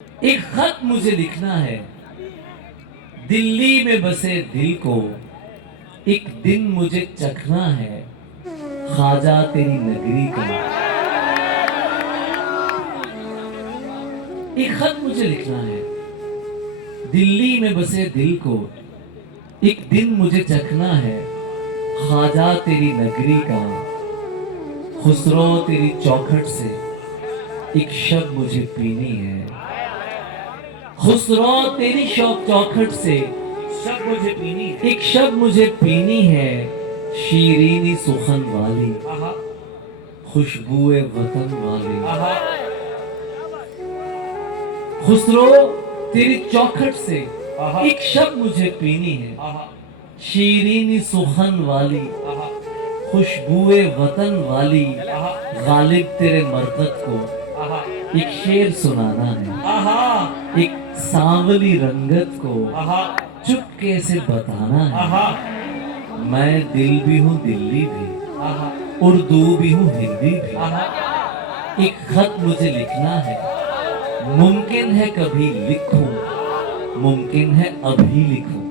एक खत मुझे लिखना है दिल्ली में बसे दिल को, एक दिन मुझे चखना है ख्वाजा तेरी नगरी का। एक खत मुझे लिखना है दिल्ली में बसे दिल को, एक दिन मुझे चखना है ख्वाजा तेरी नगरी का। खुसरो तेरी चौखट से एक शब मुझे पीनी है, खुसरो तेरी चौखट से शब मुझे पीनी है। एक शब मुझे पीनी है, शीरीनी सुखन वाली, आहा खुशबुए वतन वाली। आहा खुसरो तेरी चौखट से आहा एक शब मुझे पीनी है, आहा शीरीनी सुखन वाली, आहा खुशबुए वतन वाली। आहा गालिब तेरे मरकत को आहा एक शेर सुनाना है, आहा एक सांवली रंगत को आहा चुपके से बताना है। आहा मैं दिल भी हूँ दिल्ली भी, आहा उर्दू भी हूँ हिंदी भी। आहा एक खत मुझे लिखना है, मुमकिन है कभी लिखूं, मुमकिन है अभी लिखूं।